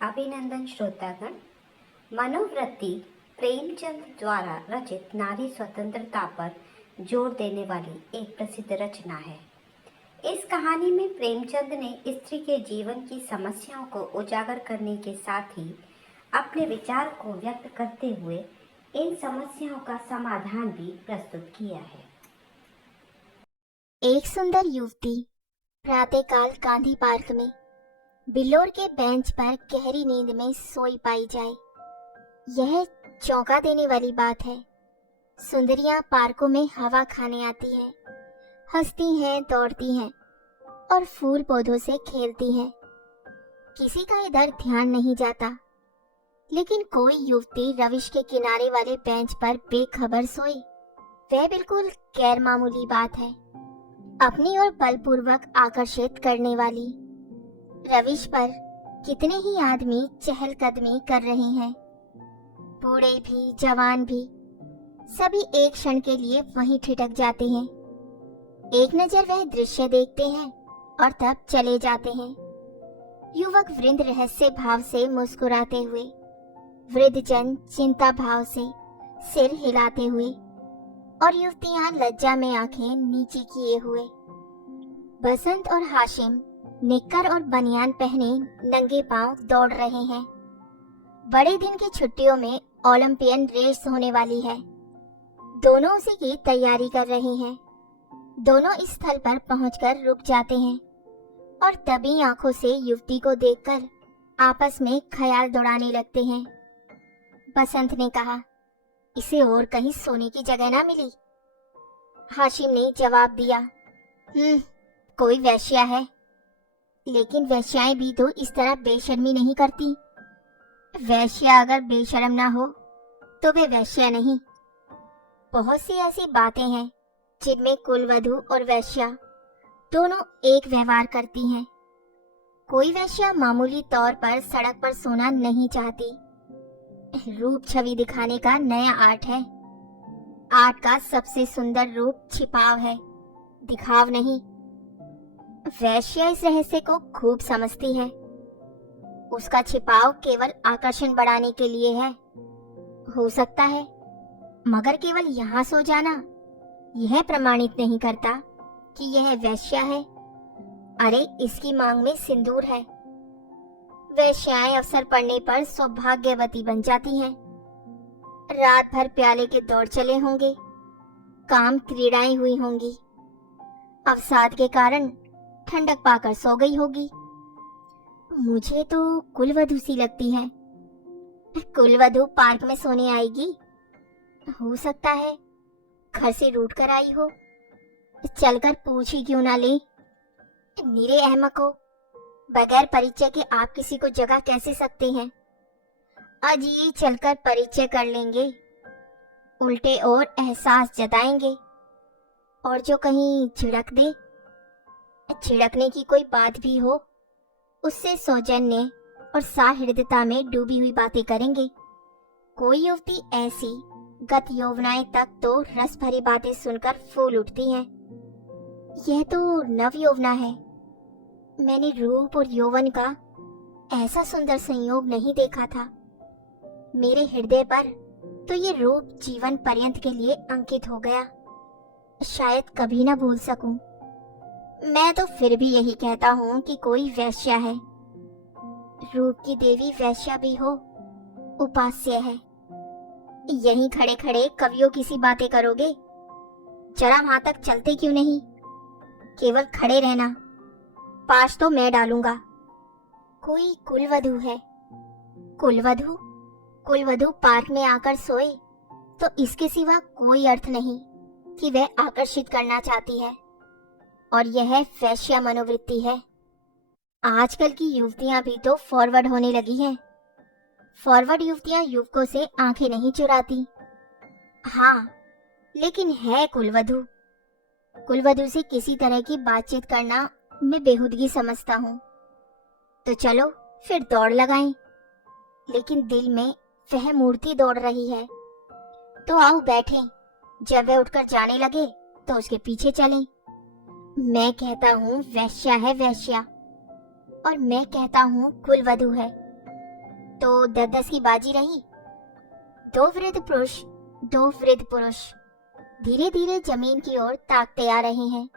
अभिनंदन श्रोतागण। मनोवृत्ति प्रेमचंद द्वारा रचित नारी स्वतंत्रता पर जोर देने वाली एक प्रसिद्ध रचना है। इस कहानी में प्रेमचंद ने स्त्री के जीवन की समस्याओं को उजागर करने के साथ ही अपने विचार को व्यक्त करते हुए इन समस्याओं का समाधान भी प्रस्तुत किया है। एक सुंदर युवती प्रातःकाल गांधी पार्क में बिल्लोर के बेंच पर गहरी नींद में सोई पाई जाए, यह चौंका देने वाली बात है। सुंदरियां पार्कों में हवा खाने आती हैं, हंसती हैं, दौड़ती हैं और फूल पौधों से खेलती हैं। किसी का इधर ध्यान नहीं जाता, लेकिन कोई युवती रविश के किनारे वाले बेंच पर बेखबर सोई, वह बिल्कुल गैर मामूली बात है। अपनी ओर बलपूर्वक आकर्षित करने वाली रविश पर कितने ही आदमी चहलकदमी कर रहे हैं। बूढ़े भी, जवान भी, सभी एक क्षण के लिए वहीं ठिठक जाते हैं। एक नजर वह दृश्य देखते हैं और तब चले जाते हैं। युवक वृंद रहस्य भाव से मुस्कुराते हुए, वृद्धजन चिंता भाव से सिर हिलाते हुए और युवतियां लज्जा में आंखें नीची किए हुए। बसंत और हाशिम निक्कर और बनियान पहने नंगे पांव दौड़ रहे हैं। बड़े दिन की छुट्टियों में ओलंपियन रेस होने वाली है। दोनों उसी की तैयारी कर रहे हैं। दोनों इस स्थल पर पहुंचकर रुक जाते हैं और तभी आंखों से युवती को देखकर आपस में ख्याल दौड़ाने लगते हैं। बसंत ने कहा, इसे और कहीं सोने की जगह ना मिली। हाशिम ने जवाब दिया, कोई वेश्या है, लेकिन वेश्याएं भी तो इस तरह बेशर्मी नहीं करती। वेश्या अगर बेशर्म ना हो तो वे वेश्या नहीं। बहुत सी ऐसी बातें हैं जिनमें कुलवधू और वेश्या दोनों एक व्यवहार करती हैं। कोई वेश्या मामूली तौर पर सड़क पर सोना नहीं चाहती। रूप छवि दिखाने का नया आर्ट है। आर्ट का सबसे सुंदर रूप छिपाव है, दिखाव नहीं। वेश्या इस रहस्य को खूब समझती है। उसका छिपाव केवल आकर्षण बढ़ाने के लिए है, हो सकता है, मगर केवल यहाँ सो जाना यह प्रमाणित नहीं करता कि यह वेश्या है। अरे, इसकी मांग में सिंदूर है। वेश्याएं अवसर पड़ने पर सौभाग्यवती बन जाती हैं। रात भर प्याले के दौड़ चले होंगे, काम क्रीड़ाएं हुई होंगी, अवसाद के कारण ठंडक पाकर सो गई होगी। मुझे तो कुलवधू सी लगती है। कुलवधू पार्क में सोने आएगी? हो सकता है घर से रूठ कर आई हो। चलकर पूछ ही क्यों ना ले। निरे अहमको, बगैर परिचय के आप किसी को जगह कैसे सकते हैं? अजी चलकर परिचय कर लेंगे, उल्टे और एहसास जताएंगे, और जो कहीं झिड़क दे, छिड़कने की कोई बात भी हो, उससे सौजन्य और साहृदयता में डूबी हुई बातें करेंगे। कोई युवती ऐसी गत यौवनाएं तक तो रस भरी बातें सुनकर फूल उठती हैं। यह तो नव यौवना है। मैंने रूप और यौवन का ऐसा सुंदर संयोग नहीं देखा था। मेरे हृदय पर तो ये रूप जीवन पर्यंत के लिए अंकित हो गया। शायद कभी ना भूल सकूं। मैं तो फिर भी यही कहता हूँ कि कोई वेश्या है। रूप की देवी वेश्या भी हो, उपास्य है। यहीं खड़े खड़े कवियों की सी बातें करोगे? जरा वहां तक चलते क्यों नहीं? केवल खड़े रहना, पाश तो मैं डालूंगा। कोई कुलवधू है। कुलवधू? कुलवधू पार्क में आकर सोए तो इसके सिवा कोई अर्थ नहीं कि वह आकर्षित करना चाहती है, और यह वेश्या मनोवृत्ति है। आजकल की युवतियां भी तो फॉरवर्ड होने लगी हैं। फॉरवर्ड युवतियां युवकों से आंखें नहीं चुराती। हाँ, लेकिन है कुलवधू। कुलवधू से किसी तरह की बातचीत करना मैं बेहूदगी समझता हूँ। तो चलो फिर दौड़ लगाएं। लेकिन दिल में वह मूर्ति दौड़ रही है। तो आओ बैठें। जब वह उठकर जाने लगे तो उसके पीछे चलें। मैं कहता हूँ वेश्या है वेश्या, और मैं कहता हूँ कुलवधू है। तो 10-10 की बाजी रही। दो वृद्ध पुरुष धीरे धीरे जमीन की ओर ताकते आ रहे हैं,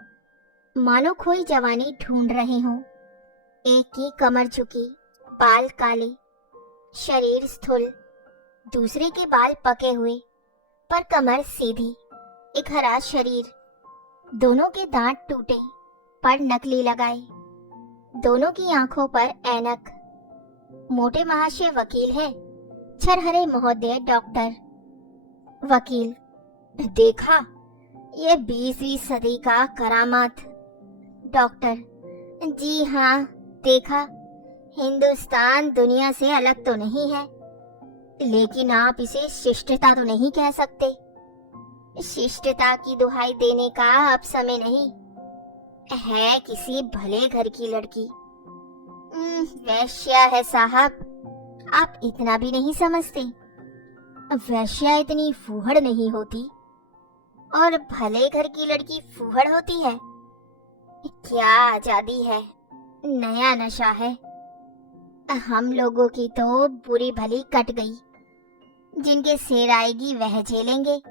मानो खोई जवानी ढूंढ रहे हों। एक की कमर झुकी, बाल काले, शरीर स्थूल, दूसरे के बाल पके हुए पर कमर सीधी, एक हरा शरीर। दोनों के दांत टूटे पर नकली लगाए, दोनों की आंखों पर ऐनक। मोटे महाशय वकील है, छरहरे महोदय डॉक्टर। वकील, देखा ये 20वीं सदी का करामात। डॉक्टर, जी हाँ देखा। हिंदुस्तान दुनिया से अलग तो नहीं है, लेकिन आप इसे शिष्टता तो नहीं कह सकते। शिष्टता की दुहाई देने का अब समय नहीं है। किसी भले घर की लड़की वैश्या है साहब, आप इतना भी नहीं समझते। वैश्या इतनी फूहड़ नहीं होती, और भले घर की लड़की फूहड़ होती है। क्या आजादी है, नया नशा है। हम लोगों की तो बुरी भली कट गई, जिनके सिर आएगी वह झेलेंगे।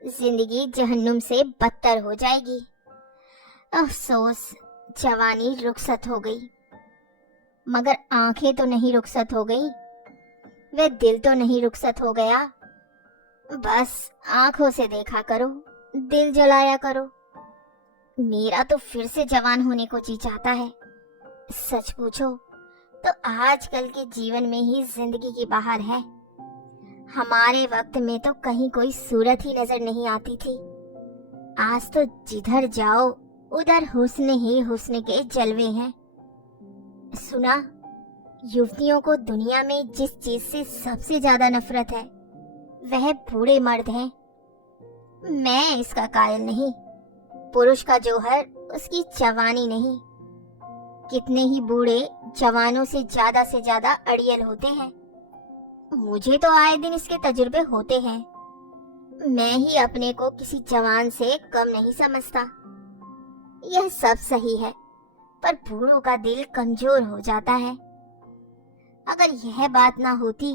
जिंदगी जहन्नुम से बदतर हो जाएगी। अफसोस, जवानी रुखसत हो गई, मगर आंखें तो नहीं रुखसत हो गई, वे दिल तो नहीं रुखसत हो गया। बस आंखों से देखा करो, दिल जलाया करो। मेरा तो फिर से जवान होने को जी चाहता है। सच पूछो तो आजकल के जीवन में ही जिंदगी की बहार है। हमारे वक्त में तो कहीं कोई सूरत ही नजर नहीं आती थी। आज तो जिधर जाओ उधर हुस्न ही हुस्न के जलवे हैं। सुना, युवतियों को दुनिया में जिस चीज से सबसे ज्यादा नफरत है वह बूढ़े मर्द हैं। मैं इसका कायल नहीं। पुरुष का जौहर उसकी जवानी नहीं। कितने ही बूढ़े जवानों से ज्यादा अड़ियल होते हैं। मुझे तो आए दिन इसके तजुर्बे होते हैं। मैं ही अपने को किसी जवान से कम नहीं समझता। यह सब सही है, पर बूढ़ों का दिल कमजोर हो जाता है। अगर यह बात ना होती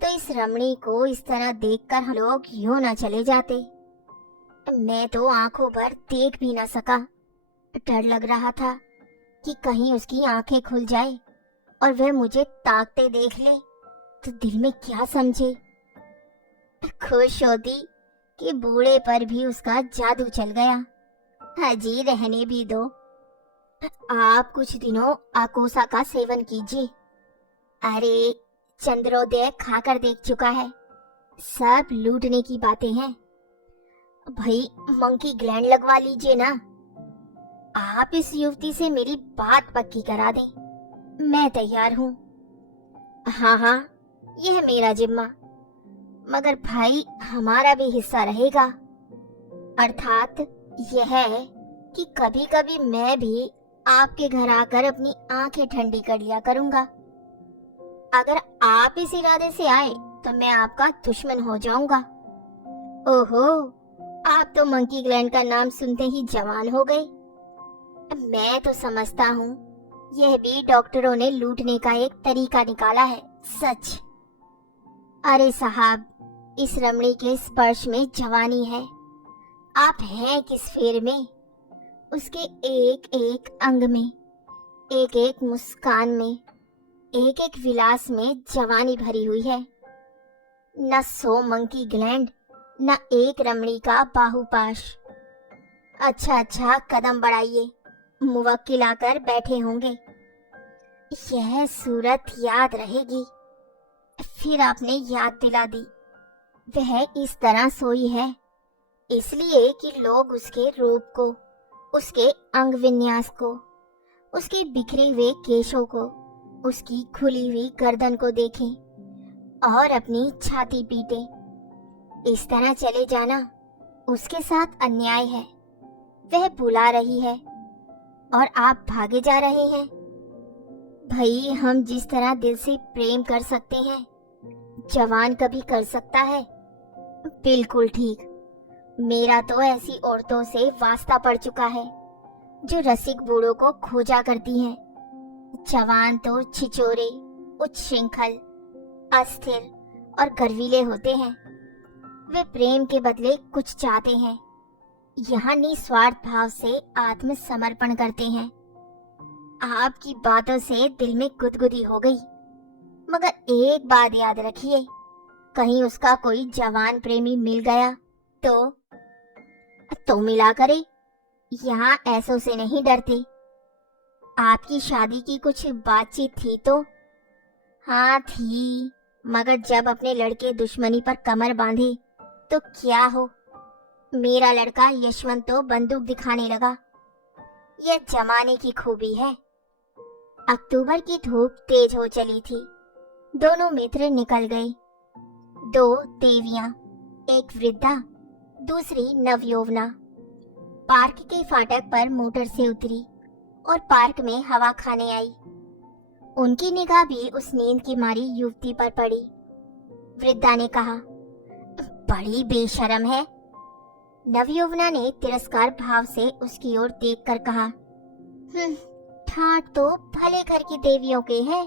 तो इस रमणी को इस तरह देखकर हम लोग यूं न चले जाते। मैं तो आंखों भर देख भी ना सका। डर लग रहा था कि कहीं उसकी आंखें खुल जाए और वह मुझे ताकते देख ले तो दिल में क्या समझे। खुश होती कि बूढ़े पर भी उसका जादू चल गया। हाजी रहने भी दो। आप कुछ दिनों आकोसा का सेवन कीजिए। अरे, चंद्रोदय खाकर देख चुका है। सब लूटने की बातें हैं। भाई, मंकी ग्लैंड लगवा लीजिए ना। आप इस युवती से मेरी बात पक्की करा दें, मैं तैयार हूँ। हाँ, यह मेरा जिम्मा, मगर भाई हमारा भी हिस्सा रहेगा। अर्थात यह है कि कभी कभी मैं भी आपके घर आकर अपनी आंखें ठंडी कर लिया करूंगा। अगर आप इस इरादे से आए तो मैं आपका दुश्मन हो जाऊंगा। ओहो, आप तो मंकी ग्लैंड का नाम सुनते ही जवान हो गए। मैं तो समझता हूँ यह भी डॉक्टरों ने लूटने का एक तरीका निकाला है। सच। अरे साहब, इस रमणी के स्पर्श में जवानी है। आप हैं किस फेर में? उसके एक एक अंग में, एक एक मुस्कान में, एक एक विलास में जवानी भरी हुई है। न 100 मंकी ग्लैंड, न एक रमणी का बाहुपाश। अच्छा, कदम बढ़ाइए, मुवक्किल आकर बैठे होंगे। यह सूरत याद रहेगी। फिर आपने याद दिला दी। वह इस तरह सोई है इसलिए कि लोग उसके रूप को, उसके अंग विन्यास को, उसके बिखरे हुए केशों को, उसकी खुली हुई गर्दन को देखें और अपनी छाती पीटे। इस तरह चले जाना उसके साथ अन्याय है। वह बुला रही है और आप भागे जा रहे हैं। भाई, हम जिस तरह दिल से प्रेम कर सकते हैं, जवान कभी कर सकता है? बिल्कुल ठीक। मेरा तो ऐसी औरतों से वास्ता पड़ चुका है जो रसिक बूढ़ों को खोजा करती हैं। जवान तो छिचोरे, उच्च श्रृंखल, अस्थिर और गर्वीले होते हैं। वे प्रेम के बदले कुछ चाहते हैं, यहाँ निस्वार्थ भाव से आत्मसमर्पण करते हैं। आपकी बातों से दिल में गुदगुदी हो गई, मगर एक बात याद रखिए, कहीं उसका कोई जवान प्रेमी मिल गया तो मिला करे। यहाँ ऐसों से नहीं डरते। आपकी शादी की कुछ बातचीत थी तो? हाँ थी, मगर जब अपने लड़के दुश्मनी पर कमर बांधी तो क्या हो, मेरा लड़का यशवंत तो बंदूक दिखाने लगा। यह जमाने की खूबी है। अक्टूबर की धूप तेज हो चली थी। दोनों मित्र निकल गए। दो देवियां, एक वृद्धा, दूसरी नवयौवना, पार्क के फाटक पर मोटर से उतरी और पार्क में हवा खाने आई। उनकी निगाह भी उस नींद की मारी युवती पर पड़ी। वृद्धा ने कहा, बड़ी बेशर्म है। नवयौवना ने तिरस्कार भाव से उसकी ओर देखकर कहा, ठाठ तो भले घर की देवियों के हैं।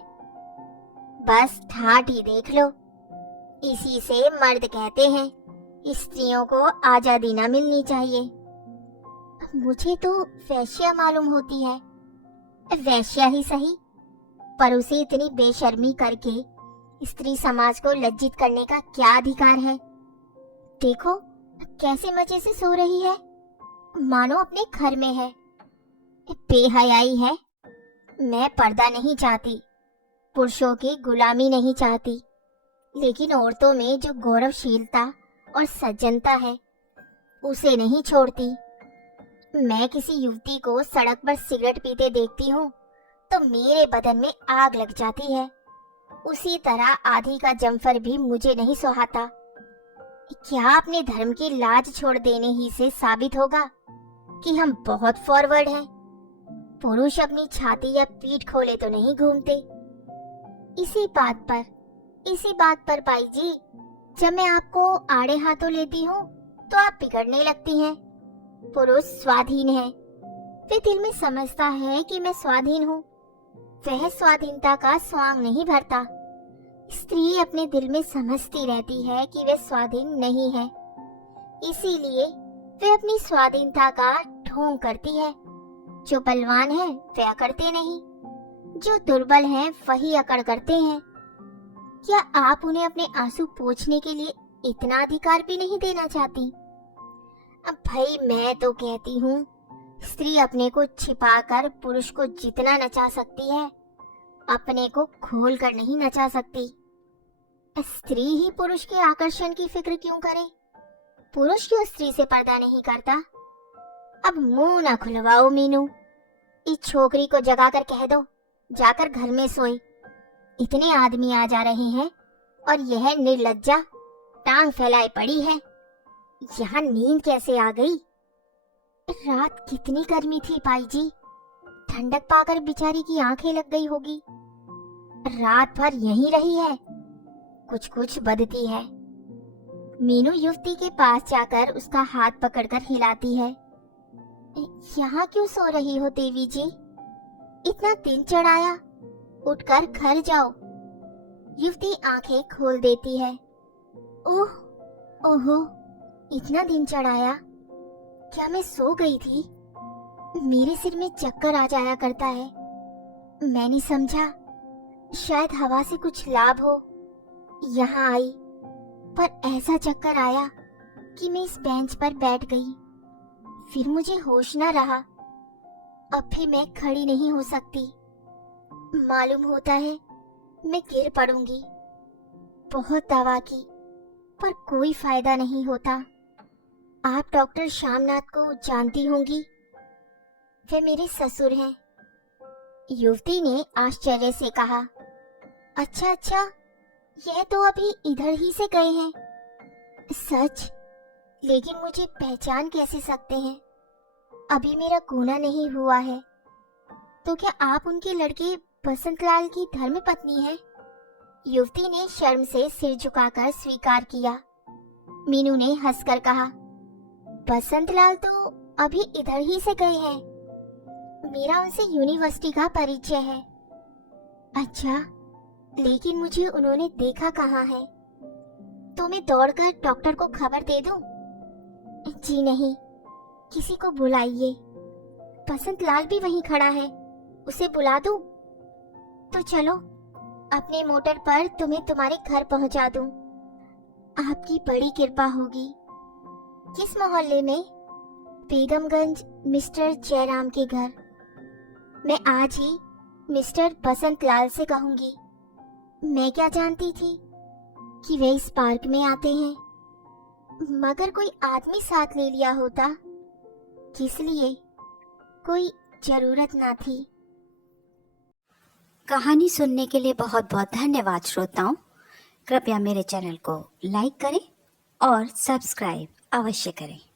बस ठाठ ही देख लो, इसी से मर्द कहते हैं स्त्रियों को आजादी न मिलनी चाहिए। मुझे तो वैश्या मालूम होती है। वैश्या ही सही, पर उसे इतनी बेशर्मी करके स्त्री समाज को लज्जित करने का क्या अधिकार है? देखो कैसे मजे से सो रही है, मानो अपने घर में है। बेहयाई है। मैं पर्दा नहीं चाहती, पुरुषों की गुलामी नहीं चाहती, लेकिन औरतों में जो गौरवशीलता और सज्जनता है उसे नहीं छोड़ती। मैं किसी युवती को सड़क पर सिगरेट पीते देखती हूँ तो मेरे बदन में आग लग जाती है। उसी तरह आधी का जमफर भी मुझे नहीं सुहाता। क्या अपने धर्म की लाज छोड़ देने ही से साबित होगा कि हम बहुत फॉरवर्ड हैं? पुरुष अपनी छाती या पीठ खोले तो नहीं घूमते। इसी बात पर भाई जी, जब मैं आपको आड़े हाथों लेती हूँ तो आप बिगड़ने लगती हैं। पुरुष स्वाधीन है, वे दिल में समझता है कि मैं स्वाधीन हूँ। वह स्वाधीनता का स्वांग नहीं भरता। स्त्री अपने दिल में समझती रहती है कि वे स्वाधीन नहीं है, इसीलिए वे अपनी स्वाधीनता का ढोंग करती है। जो बलवान है वे अकड़ते नहीं, जो दुर्बल हैं वही अकड़ करते हैं। क्या आप उन्हें अपने आंसू पोंछने के लिए इतना अधिकार भी नहीं देना चाहती? अब भाई मैं तो कहती हूँ, स्त्री अपने को छिपाकर पुरुष को जितना नचा सकती है, अपने को खोल कर नहीं नचा सकती। स्त्री ही पुरुष के आकर्षण की फिक्र क्यों करे? पुरुष क्यों स्त्री से पर्दा नहीं करता? अब मुंह न खुलवाओ मीनू, इस छोकरी को जगाकर कह दो जाकर घर में सोए। इतने आदमी आ जा रहे हैं और यह निर्लज्जा टांग फैलाए पड़ी है। यहाँ नींद कैसे आ गई? रात कितनी गर्मी थी पाई जी, ठंडक पाकर बेचारी की आंखें लग गई होगी। रात भर यहीं रही है, कुछ बदती है। मीनू युवती के पास जाकर उसका हाथ पकड़कर हिलाती है। यहाँ क्यों सो रही हो देवी जी? इतना दिन चढ़ाया, उठकर घर जाओ। युवती आंखें खोल देती है। ओहो, इतना दिन चढ़ाया, क्या मैं सो गई थी? मेरे सिर में चक्कर आ जाया करता है। मैंने समझा शायद हवा से कुछ लाभ हो, यहाँ आई, पर ऐसा चक्कर आया कि मैं इस बेंच पर बैठ गई। फिर मुझे होश न रहा। अब भी मैं खड़ी नहीं हो सकती। मालूम होता है मैं गिर पड़ूंगी। बहुत दवा की, पर कोई फायदा नहीं होता। आप डॉक्टर श्यामनाथ को जानती होंगी, वे मेरे ससुर हैं। युवती ने आश्चर्य से कहा, अच्छा, यह तो अभी इधर ही से गए हैं। सच? लेकिन मुझे पहचान कैसे सकते हैं? अभी मेरा गुना नहीं हुआ है। तो क्या आप उनके लड़के बसंतलाल की धर्मपत्नी हैं? युवती ने शर्म से सिर झुकाकर स्वीकार किया। मीनू ने हंसकर कहा, बसंतलाल तो अभी इधर ही से गए हैं। मेरा उनसे यूनिवर्सिटी का परिचय है। अच्छा, लेकिन मुझे उन्होंने देखा कहाँ है। तो मैं दौड़कर डॉक्टर को खबर दे दूं? जी नहीं, किसी को बुलाइए। बसंत लाल भी वहीं खड़ा है, उसे बुला दूं? तो चलो, अपने मोटर पर तुम्हें तुम्हारे घर पहुंचा दूं। आपकी बड़ी कृपा होगी। किस मोहल्ले में? बेगमगंज, मिस्टर जयराम के घर। मैं आज ही मिस्टर बसंत लाल से कहूंगी। मैं क्या जानती थी कि वे इस पार्क में आते हैं। मगर कोई आदमी साथ ले लिया होता, किस लिए? कोई जरूरत ना थी। कहानी सुनने के लिए बहुत बहुत धन्यवाद श्रोताओं। कृपया मेरे चैनल को लाइक करें और सब्सक्राइब अवश्य करें।